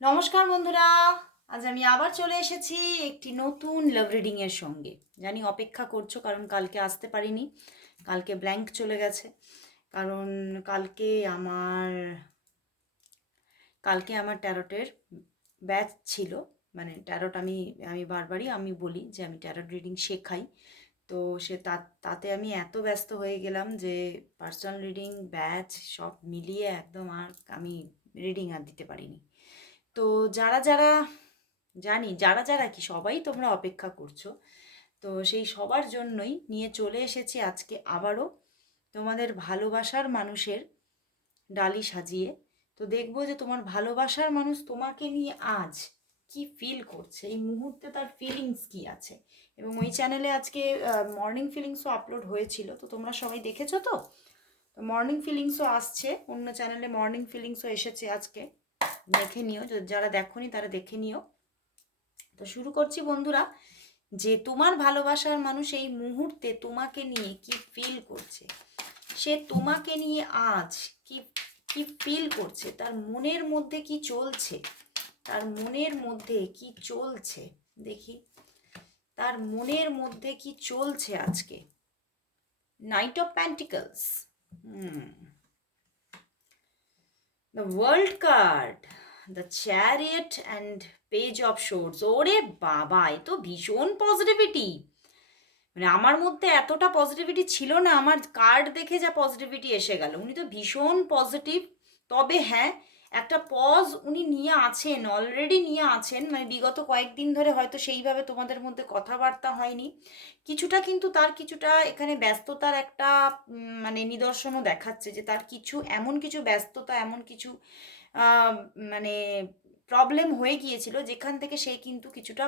নমস্কার বন্ধুরা, আজ আমি আবার চলে এসেছি একটি নতুন লাভ রিডিংয়ের সঙ্গে। জানি অপেক্ষা করছ, কারণ কালকে আসতে পারিনি, কালকে ব্ল্যাঙ্ক চলে গেছে। কারণ কালকে আমার কালকে আমার ট্যারোটের ব্যাচ ছিল। মানে ট্যারোট আমি আমি বারবারই আমি বলি যে আমি ট্যারট রিডিং শেখাই। তো সে তাতে আমি এত ব্যস্ত হয়ে গেলাম যে পার্সোনাল রিডিং ব্যাচ সব মিলিয়ে একদম আর আমি রিডিং আর দিতে পারিনি। তো যারা যারা জানি, যারা যারা কি সবাই তোমরা অপেক্ষা করছ, তো সেই সবার জন্যই নিয়ে চলে এসেছি আজকে আবারও তোমাদের ভালোবাসার মানুষের ডালি সাজিয়ে। তো দেখব যে তোমার ভালোবাসার মানুষ তোমাকে নিয়ে আজ কি ফিল করছে? এই মুহূর্তে তার ফিলিংস কি আছে? এবং ওই চ্যানেলে আজকে মর্নিং ফিলিংসও আপলোড হয়েছিল, তো তোমরা সবাই দেখেছ তো? মর্নিং ফিলিংসও আসছে, অন্য চ্যানেলে মর্নিং ফিলিংসও এসেছে আজকে। দেখে নিও যারা দেখোনি তারা দেখে নিও। তো শুরু করছি বন্ধুরা, যে তোমার ভালোবাসার মানুষ এই মুহূর্তে তোমাকে নিয়ে কি ফিল করছে? সে তোমাকে নিয়ে আজ কি কি ফিল করছে? তার মনের মধ্যে কি চলছে? তার মনের মধ্যে কি চলছে? দেখি। তার মনের মধ্যে কি চলছে আজকে? Knight of pentacles hmm. The world card the chariot and page of swords ওরে বাবা, এ তো ভীষণ পজিটিভিটি মানে আমার মধ্যে এতটা পজিটিভিটি ছিল না, আমার কার্ড দেখে যা পজিটিভিটি এসে গেল। উনি তো ভীষণ পজিটিভ তবে হ্যাঁ একটা পজ উনি নিয়ে আছেন অলরেডি নিয়ে আছেন মানে বিগত কয়েকদিন ধরে হয়তো সেইভাবে তোমাদের মধ্যে কথাবার্তা হয়নি। কিছুটা কিন্তু তার কিছুটা এখানে ব্যস্ততার একটা মানে নিদর্শনও দেখাচ্ছে যে তার কিছু, এমন কিছু ব্যস্ততা, এমন কিছু মানে প্রবলেম হয়ে গিয়েছিল যেখান থেকে সে কিন্তু কিছুটা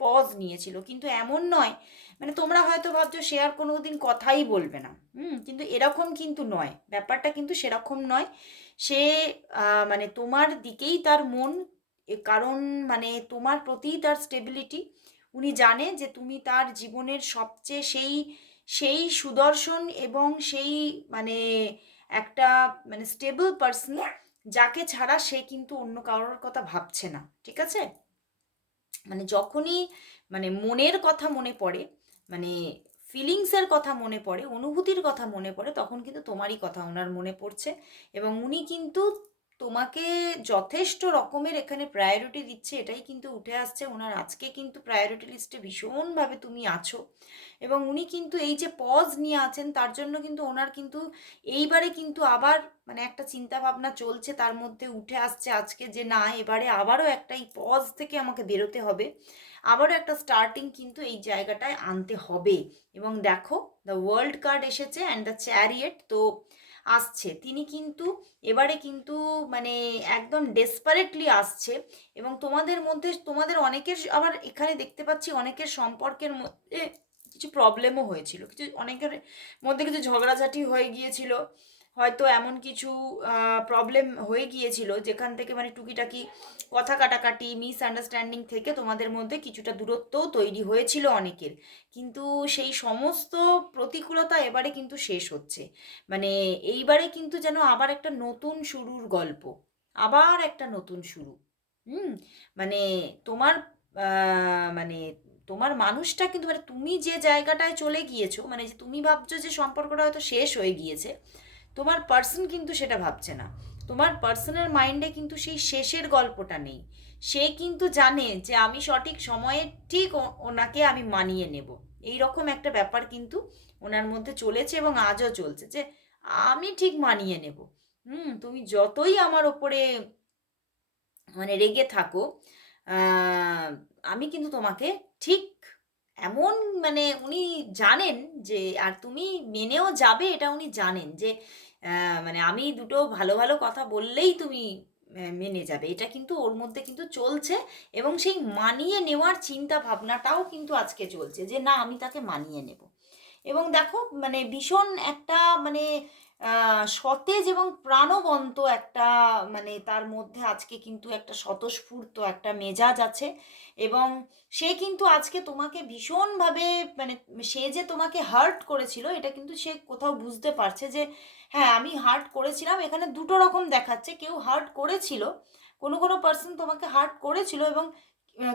পজ নিয়েছিল। কিন্তু এমন নয় মানে তোমরা হয়তো ভাবছ সে আর কোনো দিন কথাই বলবে না। হুম, কিন্তু এরকম কিন্তু নয়। ব্যাপারটা কিন্তু সেরকম নয় সে মানে তোমার দিকেই তার মন কারণ মানে তোমার প্রতিই তার স্টেবিলিটি উনি জানে যে তুমি তার জীবনের সবচেয়ে সেই সেই সুদর্শন এবং সেই মানে একটা মানে স্টেবল পার্সন যাকে ছাড়া সে কিন্তু অন্য কারোর কথা ভাবছে না, ঠিক আছে? মানে যখনই মানে মনের কথা মনে পড়ে মানে ফিলিংসের কথা মনে পড়ে, অনুভূতির কথা মনে পড়ে, তখন কিন্তু তোমারই কথা ওনার মনে পড়ছে। এবং উনি কিন্তু তোমাকে যথেষ্ট রকমের এখানে প্রায়োরিটি দিচ্ছে, এটাই কিন্তু উঠে আসছে। ওনার আজকে কিন্তু প্রায়োরিটি লিস্টে ভীষণভাবে তুমি আছো। এবং উনি কিন্তু এই যে পজ নিয়ে আছেন, তার জন্য কিন্তু ওনার কিন্তু এইবারে কিন্তু আবার মানে একটা চিন্তা ভাবনা চলছে, তার মধ্যে উঠে আসছে আজকে যে না, এবারে আবারও একটা এই পজ থেকে আমাকে বেরোতে হবে। আবারও একটা স্টার্টিং কিন্তু এই জায়গাটায় আনতে হবে। এবং দেখো দ্য ওয়ার্ল্ড কার্ড এসেছে অ্যান্ড দ্য চ্যারিয়েট তো আসছে। তিনি কিন্তু এবারে কিন্তু মানে একদম ডেসপারেটলি আসছে। এবং তোমাদের মধ্যে, তোমাদের অনেকের আবার এখানে দেখতে পাচ্ছি অনেকের সম্পর্কের মধ্যে কিছু প্রবলেমও হয়েছিল। কিছু অনেকের মধ্যে কিছু ঝগড়াঝাটি হয়ে গিয়েছিল। হয়তো এমন কিছু প্রবলেম হয়ে গিয়েছিল যেখান থেকে মানে টুকিটাকি কথা কাটাকাটি মিস আন্ডারস্ট্যান্ডিং থেকে তোমাদের মধ্যে কিছুটা দূরত্বও তৈরি হয়েছিল অনেকের। কিন্তু সেই সমস্ত প্রতিকূলতা এবারে কিন্তু শেষ হচ্ছে। মানে এইবারে কিন্তু যেন আবার একটা নতুন শুরুর গল্প, আবার একটা নতুন শুরু, হুম? মানে তোমার মানে তোমার মানুষটা কিন্তু মানে তুমি যে জায়গাটায় চলে গিয়েছো মানে যে তুমি ভাবছ যে সম্পর্কটা হয়তো শেষ হয়ে গিয়েছে তোমার পার্সন কিন্তু সেটা ভাবছে না। তোমার পার্সনের মাইন্ডে কিন্তু সেই শেষের গল্পটা নেই। সে কিন্তু জানে যে আমি সঠিক সময়ে ঠিক ওনাকে আমি মানিয়ে নেব। এই রকম একটা ব্যাপার কিন্তু ওনার মধ্যে চলেছে এবং আজও চলছে যে আমি ঠিক মানিয়ে নেব। হুম, তুমি যতই আমার ওপরে মানে রেগে থাকো আমি কিন্তু তোমাকে ঠিক এমন মানে উনি জানেন যে, আর তুমি মেনেও যাবে এটা উনি জানেন যে মানে আমি দুটো ভালো ভালো কথা বললেই তুমি মেনে যাবে। এটা কিন্তু ওর মধ্যে কিন্তু চলছে এবং সেই মানিয়ে নেওয়ার চিন্তা ভাবনাটাও কিন্তু আজকে চলছে যে, না, আমি তাকে মানিয়ে নেব। এবং দেখো মানে ভীষণ একটা মানে সতেজ এবং প্রাণবন্ত একটা মানে তার মধ্যে আজকে কিন্তু একটা স্বতঃস্ফূর্ত একটা মেজাজ আছে এবং সে কিন্তু আজকে তোমাকে ভীষণভাবে মানে সে যে তোমাকে হার্ট করেছিল, এটা কিন্তু সে কোথাও বুঝতে পারছে যে হ্যাঁ আমি হার্ট করেছিলাম। এখানে দুটো রকম দেখাচ্ছে। কেউ হার্ট করেছিল, কোনো কোনো পার্সন তোমাকে হার্ট করেছিল এবং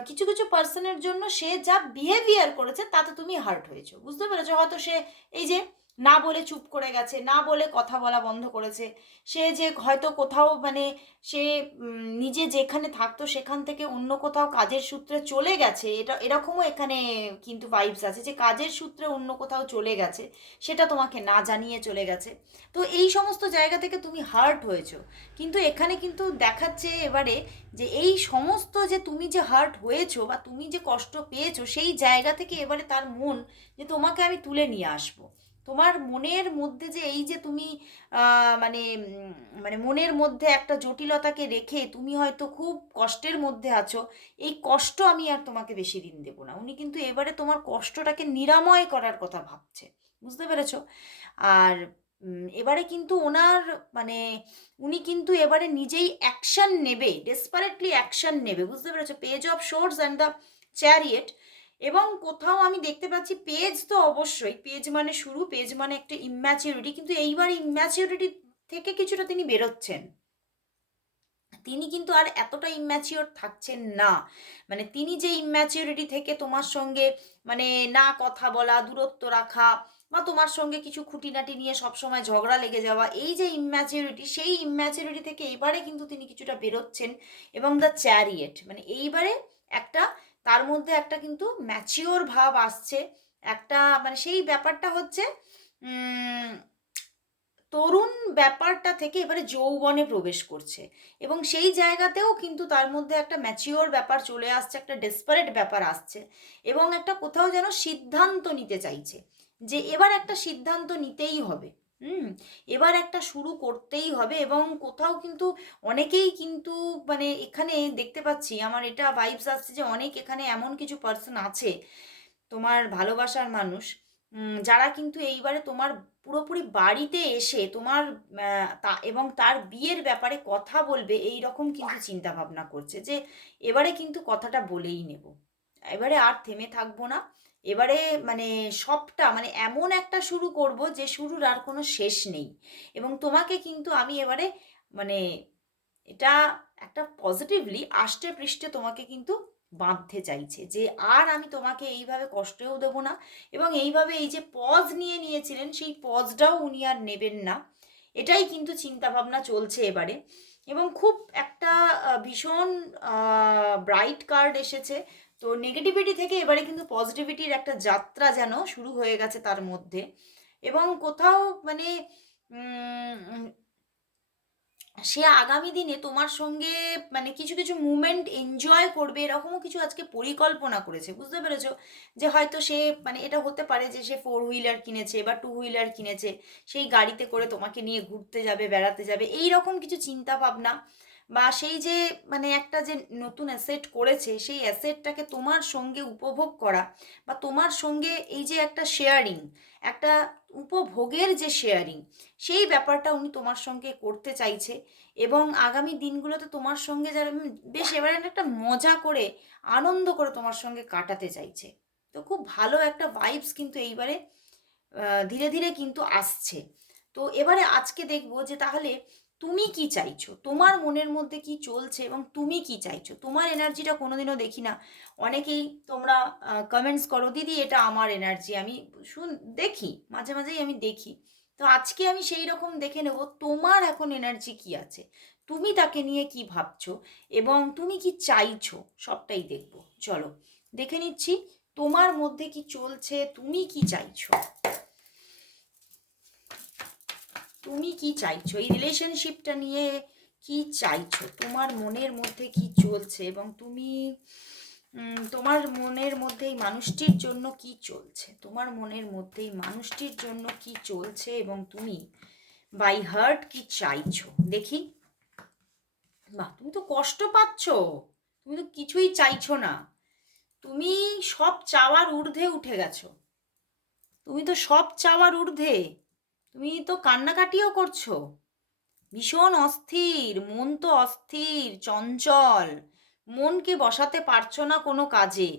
কিছু কিছু পার্সনের জন্য সে যা বিহেভিয়ার করেছে তাতে তুমি হার্ট হয়েছো। বুঝতে পেরেছ? হয়তো সে এই যে না বলে চুপ করে গেছে, না বলে কথা বলা বন্ধ করেছে। সে যে হয়তো কোথাও মানে সে নিজে যেখানে থাকতো সেখান থেকে অন্য কোথাও কাজের সূত্রে চলে গেছে। এটা, এরকমও এখানে কিন্তু ভাইবস আছে যে কাজের সূত্রে অন্য কোথাও চলে গেছে, সেটা তোমাকে না জানিয়ে চলে গেছে। তো এই সমস্ত জায়গা থেকে তুমি হার্ট হয়েছো। কিন্তু এখানে কিন্তু দেখাচ্ছে এবারে যে এই সমস্ত যে তুমি যে হার্ট হয়েছো বা তুমি যে কষ্ট পেয়েছ, সেই জায়গা থেকে এবারে তার মন যে তোমাকে আমি তুলে নিয়ে আসব। তোমার মনের মধ্যে যে এই যে তুমি মানে মানে মনের মধ্যে একটা জটিলতাকে রেখে তুমি হয়তো খুব কষ্টের মধ্যে আছো, এই কষ্ট আমি আর তোমাকে বেশি দিন দেবো না। উনি কিন্তু এবারে তোমার কষ্টটাকে নিরাময় করার কথা ভাবছে। বুঝতে পেরেছ? আর এবারে কিন্তু ওনার মানে উনি কিন্তু এবারে নিজেই অ্যাকশন নেবে ডেসপারেটলি অ্যাকশন নেবে। বুঝতে পেরেছ? Page of swords and the chariot এবং কোথাও আমি দেখতে পাচ্ছি পেজ তো অবশ্যই। পেজ মানে শুরু পেজ মানে একটা ইম্যাচিউরিটি কিন্তু এইবার ইম্যাচিউরিটি থেকে কিছুটা তিনি বেরোচ্ছেন। তিনি কিন্তু আর এতটা ইম্যাচিওর থাকছেন না। মানে তিনি যে ইম্যাচিউরিটি থেকে তোমার সঙ্গে মানে না কথা বলা, দূরত্ব রাখা বা তোমার সঙ্গে কিছু খুঁটিনাটি নিয়ে সবসময় ঝগড়া লেগে যাওয়া, এই যে ইম্যাচিউরিটি সেই ইম্যাচিউরিটি থেকে এবারে কিন্তু তিনি কিছুটা বেরোচ্ছেন এবং দ্য চ্যারিয়েট মানে এইবারে একটা তার মধ্যে একটা কিন্তু ম্যাচিওর ভাব আসছে। একটা মানে সেই ব্যাপারটা হচ্ছে তরুণ ব্যাপারটা থেকে এবারে যৌবনে প্রবেশ করছে। এবং সেই জায়গাতেও কিন্তু তার মধ্যে একটা ম্যাচিওর ব্যাপার চলে আসছে, একটা ডেসপারেট ব্যাপার আসছে। এবং একটা কোথাও যেন সিদ্ধান্ত নিতে চাইছে যে এবার একটা সিদ্ধান্ত নিতেই হবে। হুম, এবার একটা শুরু করতেই হবে এবং কোথাও কিন্তু অনেকেই কিন্তু মানে এখানে দেখতে পাচ্ছি, আমার এটা ভাইবস আসছে যে অনেক এখানে এমন কিছু পার্সন আছে, তোমার ভালোবাসার মানুষ যারা কিন্তু এইবারে তোমার পুরোপুরি বাড়িতে এসে তোমার এবং তার বিয়ের ব্যাপারে কথা বলবে এই রকম কিন্তু চিন্তা ভাবনা করছে যে এবারে কিন্তু কথাটা বলেই নেব। এবারে আর থেমে থাকব না। এবারে মানে সবটা মানে এমন একটা শুরু করব যে শুরুর আর কোনো শেষ নেই। এবং তোমাকে কিন্তু আমি এবারে মানে এটা একটা পজিটিভলি আষ্টে পৃষ্ঠে তোমাকে কিন্তু বাঁধতে চাইছে যে আর আমি তোমাকে এইভাবে কষ্টও দেব না। এবং এইভাবে এই যে পজ নিয়ে নিয়েছিলেন, সেই পজটাও উনি আর নেবেন না। এটাই কিন্তু চিন্তা ভাবনা চলছে এবারে। এবং খুব একটা ভীষণ ব্রাইট কার্ড এসেছে। তো নেগেটিভিটি থেকে এবারে কিন্তু পজিটিভিটির একটা যাত্রা যেন শুরু হয়ে গেছে তার মধ্যে। এবং কোথাও মানে সে আগামী দিনে তোমার সঙ্গে মানে কিছু কিছু মুমেন্ট এনজয় করবে, এরকমও কিছু আজকে পরিকল্পনা করেছে, বুঝতে পেরেছ? যে হয়তো সে মানে এটা হতে পারে যে সে ফোর হুইলার কিনেছে বা টু হুইলার কিনেছে, সেই গাড়িতে করে তোমাকে নিয়ে ঘুরতে যাবে, বেড়াতে যাবে এই রকম কিছু চিন্তা ভাবনা বা সেই যে মানে একটা যে নতুন অ্যাসেট করেছে, সেই অ্যাসেটটাকে তোমার সঙ্গে উপভোগ করা বা তোমার সঙ্গে এই যে একটা শেয়ারিং একটা উপভোগের যে শেয়ারিং সেই ব্যাপারটা উনি তোমার সঙ্গে করতে চাইছে এবং আগামী দিনগুলোতে তোমার সঙ্গে যারা বেশ এবারে একটা মজা করে, আনন্দ করে তোমার সঙ্গে কাটাতে চাইছে। তো খুব ভালো একটা ভাইবস কিন্তু এইবারে ধীরে ধীরে কিন্তু আসছে। তো এবারে আজকে দেখব যে তাহলে তুমি কি চাইছো? তোমার মনের মধ্যে কি চলছে এবং তুমি কি চাইছো? তোমার এনার্জিটা কোনোদিনও দেখি না। অনেকেই তোমরা কমেন্টস করো, দিদি, এটা আমার এনার্জি আমি শুন, দেখি, মাঝে মাঝেই আমি দেখি। তো আজকে আমি সেই রকম দেখে নেব, তোমার এখন এনার্জি কি আছে? তুমি তাকে নিয়ে কি ভাবছ? এবং তুমি কি চাইছো? সবটাই দেখব। চলো, দেখে নিচ্ছি, তোমার মধ্যে কি চলছে, তুমি কি চাইছো? তুমি কি চাইছো? এই রিলেশনশিপটা নিয়ে কি চাইছো? তোমার মনের মধ্যে কি চলছে এবং তুমি তোমার মনের মধ্যে এই মানুষটির জন্য কি চলছে? তোমার মনের মধ্যে এই মানুষটির জন্য কি চলছে এবং তুমি বাই হার্ট কি চাইছো? দেখি। বাহ, তুমি তো কষ্ট পাচ্ছ। তুমি তো কিছুই চাইছো না। তুমি সব চাওয়ার ঊর্ধ্বে উঠে গেছো। তুমি তো সব চাওয়ার ঊর্ধ্বে। তুমি তো কান্নাকাটিও করছ। ভীষণ অস্থির, মন তো অস্থির, চঞ্চল। মনকে বসাতে পারছ না কোনো কাজে।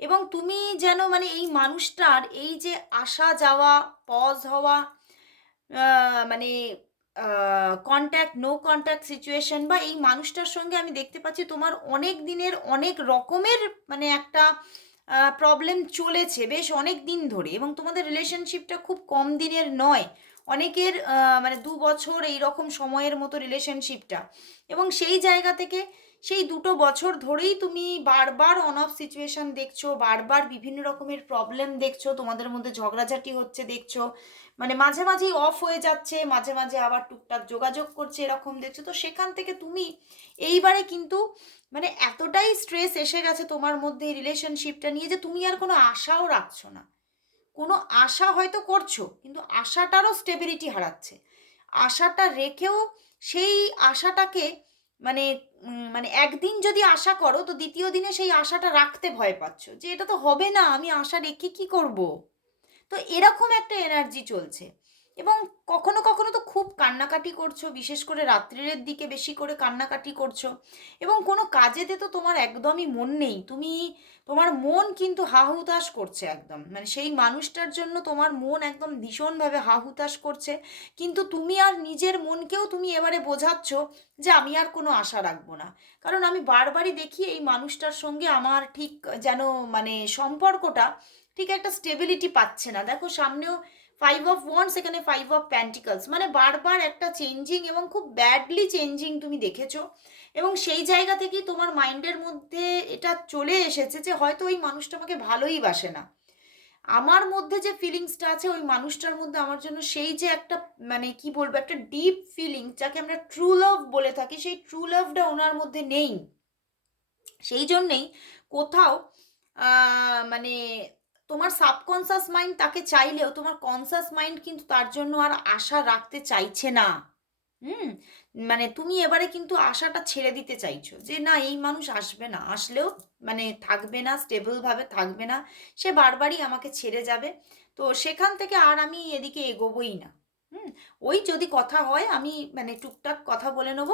এবং তুমি যেন মানে এই মানুষটার এই যে আসা যাওয়া পজ হওয়া মানে কন্ট্যাক্ট নো কন্ট্যাক্ট সিচুয়েশন বা এই মানুষটার সঙ্গে আমি দেখতে পাচ্ছি তোমার অনেক দিনের অনেক রকমের মানে একটা প্রবলেম চলেছে বেশ অনেক দিন ধরে। এবং তোমাদের রিলেশনশিপটা খুব কম দিনের নয়। অনেকের মানে দু বছর এই রকম সময়ের মতো রিলেশনশিপটা এবং সেই জায়গা থেকে সেই দুটো বছর ধরেই তুমি বারবার অন অফ সিচুয়েশন দেখছ, বারবার বিভিন্ন রকমের প্রবলেম দেখছ, তোমাদের মধ্যে ঝগড়াঝাটি হচ্ছে দেখছ মানে মাঝে মাঝেই অফ হয়ে যাচ্ছে, মাঝে মাঝে আবার টুকটাক যোগাযোগ করছে এরকম দেখছ। তো সেখান থেকে তুমি এইবারে কিন্তু মানে এতটাই স্ট্রেস এসে গেছে তোমার মধ্যে রিলেশনশিপটা নিয়ে যে তুমি আর কোনো আশাও রাখছো না। কোনো আশা হয়তো করছ, কিন্তু আশাটারও স্টেবিলিটি হারাচ্ছে। আশাটা রেখেও সেই আশাটাকে মানে মানে একদিন যদি আশা করো, তো দ্বিতীয় দিনে সেই আশাটা রাখতে ভয় পাচ্ছ যে এটা তো হবে না, আমি আশা রেখে কি করব? তো এরকম একটা এনার্জি চলছে। এবং কখনো কান্নাকাটি করছ, বিশেষ করে রাত্রিরের দিকে বেশি করে কান্নাকাটি করছ, এবং কোনো কাজেতে তো তোমার একদমই মন নেই। তুমি, তোমার মন কিন্তু হাহুতাস করছে একদম। মানে সেই মানুষটার জন্য তোমার মন একদম ভীষণভাবে হাহুতাস করছে। কিন্তু তুমি আর নিজের মনকেও তুমি এবারে বোঝাচ্ছ যে আমি আর কোনো আশা রাখব না। কারণ আমি বারবারই দেখি এই মানুষটার সঙ্গে আমার ঠিক যেন মানে সম্পর্কটা ঠিক একটা স্টেবিলিটি পাচ্ছে না। দেখো সামনেও ফাইভ অফ ওয়ান্স এখানে ফাইভ অফ প্যান্টিকলস মানে বারবার একটা চেঞ্জিং এবং খুব ব্যাডলি চেঞ্জিং তুমি দেখেছ। এবং সেই জায়গা থেকেই তোমার মাইন্ডের মধ্যে এটা চলে এসেছে যে হয়তো ওই মানুষটা আমাকে ভালোই বাসে না। আমার মধ্যে যে ফিলিংসটা আছে, ওই মানুষটার মধ্যে আমার জন্য সেই যে একটা মানে কি বলব, একটা ডিপ ফিলিং যাকে আমরা ট্রু লাভ বলে থাকি, সেই ট্রু লাভটা ওনার মধ্যে নেই। সেই জন্যেই কোথাও মানে তোমার সাবকনসাস মাইন্ড তাকে চাইলেও তোমার কনসাস মাইন্ড কিন্তু তার জন্য আর আশা রাখতে চাইছে না। হুম? মানে তুমি এবারে কিন্তু আশাটা ছেড়ে দিতে চাইছো যে, না, এই মানুষ আসবে না। আসলেও মানে থাকবে না স্টেবলভাবে থাকবে না। সে বারবারই আমাকে ছেড়ে যাবে। তো সেখান থেকে আর আমি এদিকে এগোবই না। হুম? ওই যদি কথা হয়, আমি মানে টুকটাক কথা বলে নেব।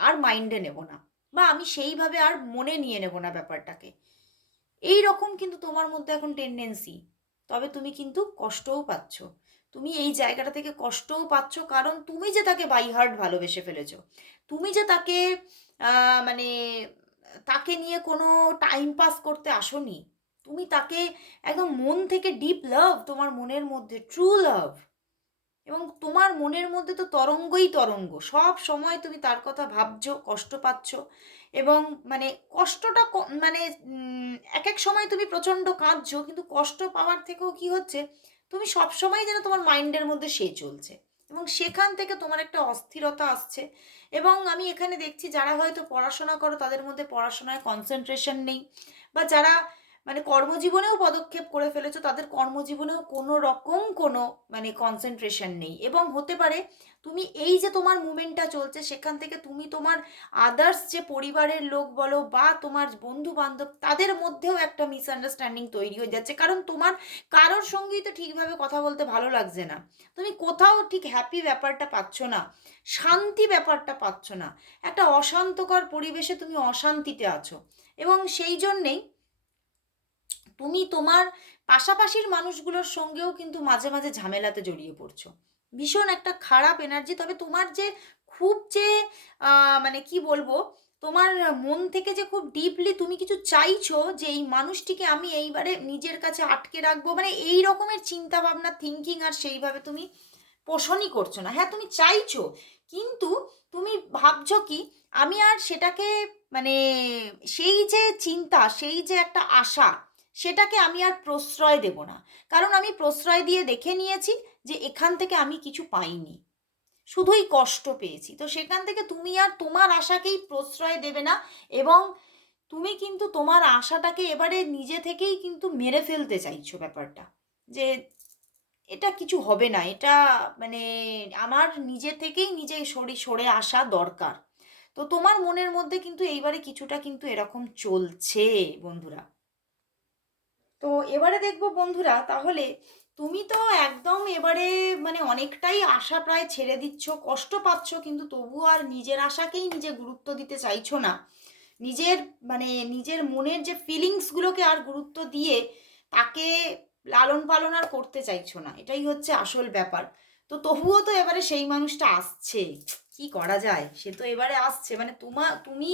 আর মাইন্ডে নেব না। বা আমি সেইভাবে আর মনে নিয়ে নেব না ব্যাপারটাকে। এই রকম কিন্তু তোমার মধ্যে এখন টেন্ডেন্সি তবে তুমি কিন্তু কষ্টও পাচ্ছ। তুমি এই জায়গাটা থেকে কষ্টও পাচ্ছ কারণ তুমি যে তাকে বাই হার্ট ভালোবেসে ফেলেছো। তুমি যে তাকে মানে তাকে নিয়ে কোনো টাইম পাস করতে আসোনি। তুমি তাকে একদম মন থেকে ডিপ লাভ তোমার মনের মধ্যে ট্রু লাভ এবং তোমার মনের মধ্যে তো তরঙ্গই তরঙ্গ। সব সময় তুমি তার কথা ভাবছ, কষ্ট পাচ্ছ। এবং মানে কষ্টটা মানে এক এক সময় তুমি প্রচণ্ড কাঁদছো, কিন্তু কষ্ট পাওয়ার থেকেও কি হচ্ছে? তুমি সব সময় যেন তোমার মাইন্ডের মধ্যে সে চলছে এবং সেখান থেকে তোমার একটা অস্থিরতা আসছে এবং আমি এখানে দেখছি যারা হয়তো পড়াশোনা করো তাদের মধ্যে পড়াশোনায় কনসেন্ট্রেশন নেই বা যারা মানে কর্মজীবনেও পদক্ষেপ করে ফেলেছো, তাদের কর্মজীবনেও কোনো রকম কোনো মানে কনসেন্ট্রেশন নেই। এবং হতে পারে তুমি এই যে তোমার মুভমেন্টটা চলছে, সেখান থেকে তুমি তোমার আদার্স যে পরিবারের লোক বলো বা তোমার বন্ধু বান্ধব তাদের মধ্যেও একটা মিসআন্ডারস্ট্যান্ডিং তৈরি হয়ে যাচ্ছে। কারণ তোমার কারোর সঙ্গেই তো ঠিকভাবে কথা বলতে ভালো লাগছে না। তুমি কোথাও ঠিক হ্যাপি ব্যাপারটা পাচ্ছ না, শান্তি ব্যাপারটা পাচ্ছ না। একটা অশান্তকর পরিবেশে তুমি অশান্তিতে আছো। এবং সেই জন্যেই তুমি তোমার পাশাপাশির মানুষগুলোর সঙ্গেও কিন্তু মাঝে মাঝে ঝামেলাতে জড়িয়ে পড়ছো। ভীষণ একটা খারাপ এনার্জি তবে তোমার যে খুব যে মানে কি বলব, তোমার মন থেকে যে খুব ডিপলি তুমি কিছু চাইছো যে এই মানুষটিকে আমি এইবারে নিজের কাছে আটকে রাখব মানে এই রকমের চিন্তা ভাবনা থিঙ্কিং আর সেইভাবে তুমি পোষণই করছ না। হ্যাঁ তুমি চাইছো, কিন্তু তুমি ভাবছ কি, আমি আর সেটাকে মানে সেই যে চিন্তা, সেই যে একটা আশা সেটাকে আমি আর প্রশ্রয় দেব না। কারণ আমি প্রশ্রয় দিয়ে দেখে নিয়েছি যে এখান থেকে আমি কিছু পাইনি। শুধুই কষ্ট পেয়েছি। তো সেখান থেকে তুমি আর তোমার আশাকেই প্রশ্রয় দেবে না এবং তুমি কিন্তু তোমার আশাটাকে এবারে নিজে থেকেই কিন্তু মেরে ফেলতে চাইছো ব্যাপারটা। যে এটা কিছু হবে না। এটা মানে আমার নিজে থেকেই নিজে সরে সরে আসা দরকার। তো তোমার মনের মধ্যে কিন্তু এইবারে কিছুটা কিন্তু এরকম চলছে বন্ধুরা। তো এবারে দেখব বন্ধুরা, তাহলে তুমি তো একদম এবারে মানে অনেকটাই আশা প্রায় ছেড়ে দিচ্ছ, কষ্ট পাচ্ছ, কিন্তু তবু আর নিজের আশাকেই নিজে গুরুত্ব দিতে চাইছো না। নিজের মানে নিজের মনের যে ফিলিংসগুলোকে আর গুরুত্ব দিয়ে তাকে লালন পালন আর করতে চাইছো না, এটাই হচ্ছে আসল ব্যাপার। তো তবুও তো এবারে সেই মানুষটা আসছে, কি করা যায়? সে তো এবারে আসছে মানে তোমা, তুমি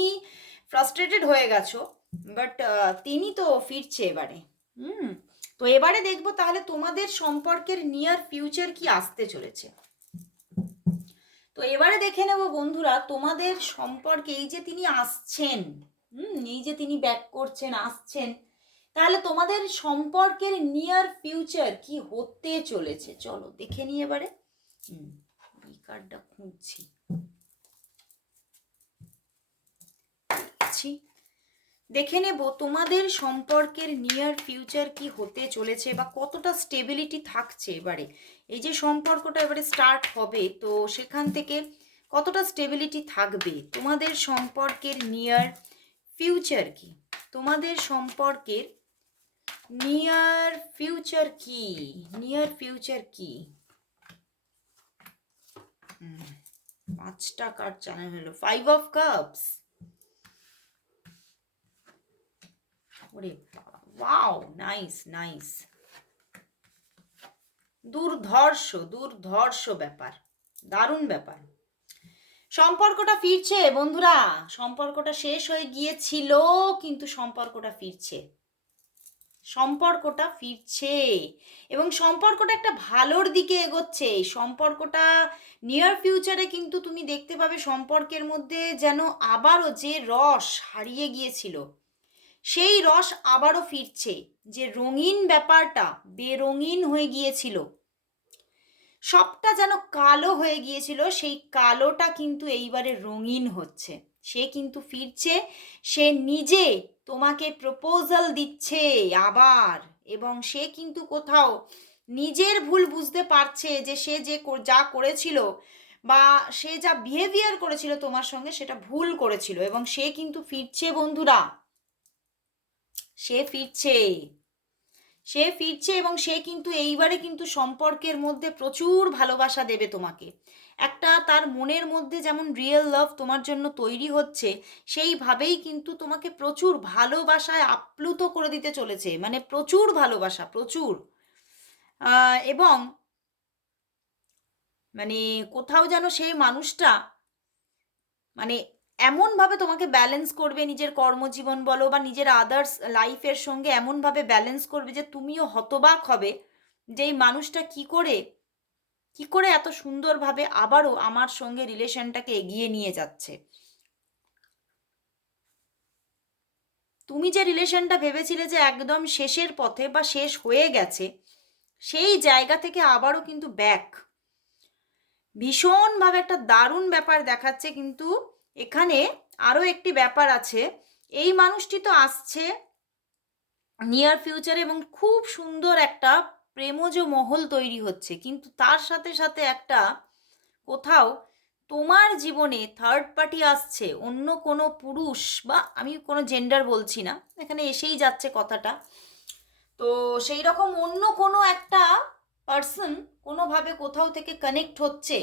ফ্রাস্ট্রেটেড হয়ে গেছো বাট তিনি তো ফিরছে এবারে। হুম, তো এবারে দেখব তাহলে তোমাদের সম্পর্কের নিয়ার ফিউচার কি আসতে চলেছে। তো এবারে দেখে নেব বন্ধুরা, তোমাদের সম্পর্কে এই যে তিনি আসছেন, হুম, এই যে তিনি ব্যাক করছেন, আসছেন, তাহলে তোমাদের সম্পর্কের নিয়ার ফিউচার কি হতে চলেছে? চলো দেখে নিই এবারে। হুম, এই কার্ডটা খুঁজছি। দেখে নেব তোমাদের সম্পর্কের নিয়ার ফিউচার কি হতে চলেছে বা কতটা স্টেবিলিটি থাকছে এবারে। এই যে সম্পর্কটা এবারে স্টার্ট হবে, তো সেখান থেকে কতটা স্টেবিলিটি থাকবে? তোমাদের সম্পর্কের নিয়ার ফিউচার কি? তোমাদের সম্পর্কের নিয়ার ফিউচার কি? নিয়ার ফিউচার কি? পাঁচটা কার্ড চ্যানেল হলো? ফাইভ অফ কাপস ওরে বাবা। ওয়াও নাইস নাইস দুর্ধর্ষ দুর্ধর্ষ ব্যাপার, দারুণ ব্যাপার। সম্পর্কটা ফিরছে বন্ধুরা, সম্পর্কটা শেষ হয়ে গিয়েছিল, কিন্তু সম্পর্কটা ফিরছে। সম্পর্কটা ফিরছে এবং সম্পর্কটা একটা ভালোর দিকে এগোচ্ছে। সম্পর্কটা নিয়ার ফিউচারে কিন্তু তুমি দেখতে পাবে সম্পর্কের মধ্যে যেন আবারও যে রস হারিয়ে গিয়েছিল। সেই রস আবারও ফিরছে যে রঙিন ব্যাপারটা বেরঙিন হয়ে গিয়েছিল। সবটা যেন কালো হয়ে গিয়েছিল, সেই কালোটা কিন্তু এইবারে রঙিন হচ্ছে। সে কিন্তু ফিরছে, সে নিজে তোমাকে প্রপোজাল দিচ্ছে আবার, এবং সে কিন্তু কোথাও নিজের ভুল বুঝতে পারছে যে সে যে যা করেছিল বা সে যা বিহেভিয়ার করেছিল তোমার সঙ্গে সেটা ভুল করেছিল, এবং সে কিন্তু ফিরছে বন্ধুরা। সে ফিরছে। সে ফিরছে এবং সে কিন্তু এইবারে কিন্তু সম্পর্কের মধ্যে প্রচুর ভালোবাসা দেবে তোমাকে। একটা তার মনের মধ্যে যেমন রিয়েল লাভ তোমার জন্য তৈরি হচ্ছে, সেইভাবেই কিন্তু তোমাকে প্রচুর ভালোবাসায় আপ্লুত করে দিতে চলেছে। মানে প্রচুর ভালোবাসা, প্রচুর। এবং মানে কোথাও যেন সেই মানুষটা মানে এমনভাবে তোমাকে ব্যালেন্স করবে নিজের কর্মজীবন বলো বা নিজের আদার্স লাইফের সঙ্গে এমনভাবে ব্যালেন্স করবে যে তুমিও হতবাক হবে যে এই মানুষটা কি করে কি করে এত সুন্দরভাবে আবারও আমার সঙ্গে রিলেশনটাকে এগিয়ে নিয়ে যাচ্ছে। তুমি যে রিলেশনটা ভেবেছিলে যে একদম শেষের পথে বা শেষ হয়ে গেছে, সেই জায়গা থেকে আবারও কিন্তু ব্যাক ভীষণভাবে একটা দারুণ ব্যাপার দেখাচ্ছে কিন্তু এখানে আরও একটি ব্যাপার আছে। এই মানুষটি তো আসছে নিয়ার ফিউচারে এবং খুব সুন্দর একটা প্রেমজ মহল তৈরি হচ্ছে। কিন্তু তার সাথে সাথে একটা কোথাও তোমার জীবনে থার্ড পার্টি আসছে, অন্য কোনো পুরুষ বা আমি কোনো জেন্ডার বলছি না, এখানে এসেই যাচ্ছে কথাটা। তো সেই রকম অন্য কোনো একটা পার্সন কোনোভাবে কোথাও থেকে কানেক্ট হচ্ছে।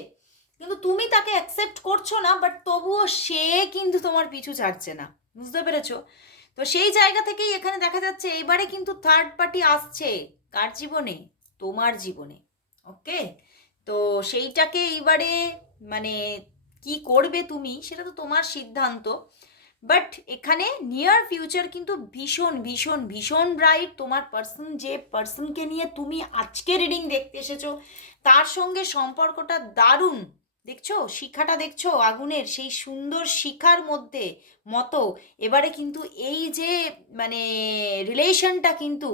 কিন্তু তুমি তাকে অ্যাকসেপ্ট করছ না বাট তবুও সে কিন্তু তোমার পিছু ছাড়ছে না। বুঝতে পেরেছ? তো সেই জায়গা থেকেই এখানে দেখা যাচ্ছে এবারে কিন্তু থার্ড পার্টি আসছে কার জীবনে? তোমার জীবনে। ওকে তো সেইটাকে এইবারে মানে কি করবে তুমি সেটা তো তোমার সিদ্ধান্ত। বাট এখানে নিয়ার ফিউচার কিন্তু ভীষণ ভীষণ ভীষণ ব্রাইট তোমার পার্সন যে পার্সনকে নিয়ে তুমি আজকে রিডিং দেখতে এসেছ, তার সঙ্গে সম্পর্কটা দারুণ। দেখছ? শিখাটা দেখছ? আগুনের সেই সুন্দর শিখার মধ্যে মতো। এবারে কিন্তু এই যে মানে রিলেশনটা কিন্তু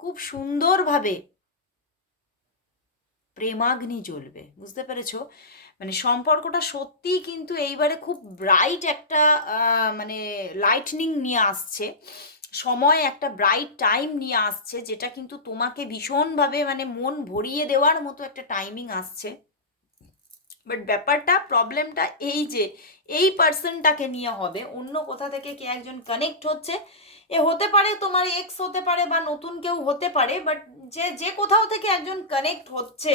খুব সুন্দরভাবে প্রেমাগ্নি জ্বলবে। বুঝতে পেরেছ? মানে সম্পর্কটা সত্যিই কিন্তু এইবারে খুব ব্রাইট একটা মানে লাইটনিং নিয়ে আসছে। সময় একটা ব্রাইট টাইম নিয়ে আসছে, যেটা কিন্তু তোমাকে ভীষণভাবে মানে মন ভরিয়ে দেওয়ার মতো একটা টাইমিং আসছে। বাট ব্যাপারটা প্রবলেমটা এই যে, এই পার্সনটাকে নিয়ে হবে, অন্য কোথা থেকে কে একজন কানেক্ট হচ্ছে, এ হতে পারে তোমার এক্স হতে পারে বা নতুন কেউ হতে পারে বাট যে যে কোথাও থেকে একজন কানেক্ট হচ্ছে,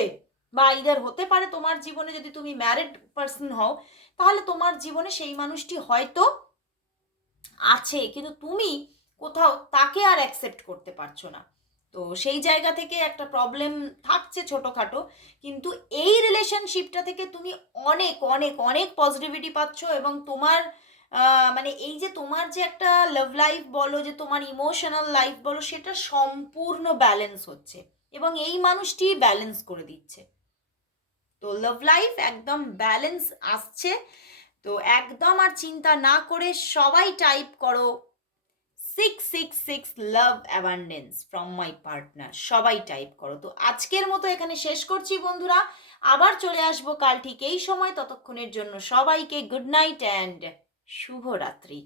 বা ইদার হতে পারে তোমার জীবনে যদি তুমি ম্যারিড পার্সন হও, তাহলে তোমার জীবনে সেই মানুষটি হয়তো আছে, কিন্তু তুমি কোথাও তাকে আর অ্যাকসেপ্ট করতে পারছ না। তো সেই জায়গা থেকে একটা প্রবলেম থাকছে ছোটোখাটো, কিন্তু এই রিলেশনশিপটা থেকে তুমি অনেক অনেক অনেক পজিটিভিটি পাচ্ছ এবং তোমার মানে এই যে তোমার যে একটা লাভ লাইফ বলো, যে তোমার ইমোশনাল লাইফ বলো, সেটা সম্পূর্ণ ব্যালেন্স হচ্ছে এবং এই মানুষটি ব্যালেন্স করে দিচ্ছে। তো লাভ লাইফ একদম ব্যালেন্স আসছে। তো একদম আর চিন্তা না করে সবাই টাইপ করো six six six love abundance from my partner সবাই টাইপ করো। তো আজকের মতো এখানে শেষ করছি বন্ধুরা। আবার চলে আসব কাল ঠিক এই সময়। ততক্ষণের জন্য সবাইকে গুড নাইট অ্যান্ড শুভরাত্রি।